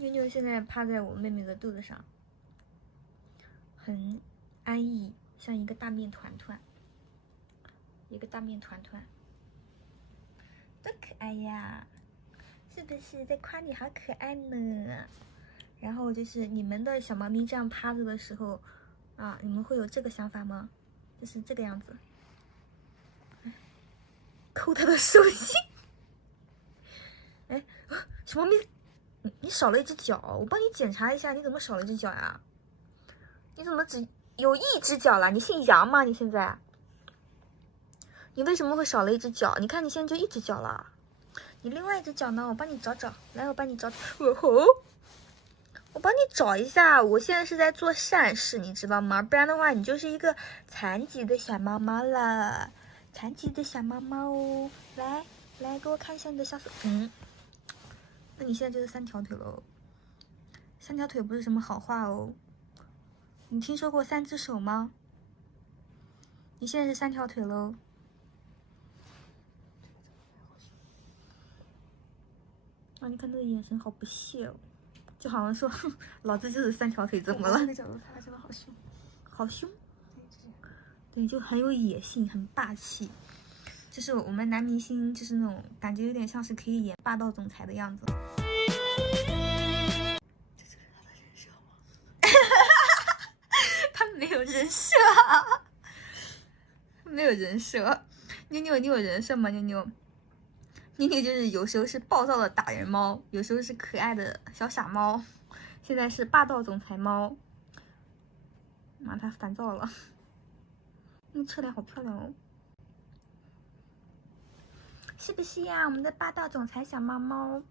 妞妞现在趴在我妹妹的肚子上，很安逸，像一个大面团团，一个大面团团，多可爱呀！是不是在夸你好可爱呢？然后就是你们的小猫咪这样趴着的时候，啊，你们会有这个想法吗？就是这个样子，抠它的手心。哎，小猫咪，你少了一只脚，我帮你检查一下，你怎么少了一只脚呀？你怎么只有一只脚了？你姓杨吗？你现在？你为什么会少了一只脚？你看你现在就一只脚了，你另外一只脚呢？我帮你找找，来，我帮你找。我帮你找一下，我现在是在做善事，你知道吗？不然的话，你就是一个残疾的小猫猫了，残疾的小猫猫哦。来，给我看一下你的小手。那你现在就是3条腿喽。3条腿不是什么好话哦。你听说过3只手吗？你现在是3条腿喽。哇，你看那个眼神好不屑哦，就好像说，哼，老子就是3条腿，怎么了？那个角度他真的好凶，好凶。对，就很有野性，很霸气。就是我们男明星，就是那种感觉有点像是可以演霸道总裁的样子。这就是他的人设吗？他没有人设，没有人设。妞妞，你有人设吗？妞妞，妞妞就是有时候是暴躁的打人猫，有时候是可爱的小傻猫，现在是霸道总裁猫。妈，它烦躁了。侧脸好漂亮哦，是不是呀？我们的霸道总裁小猫猫。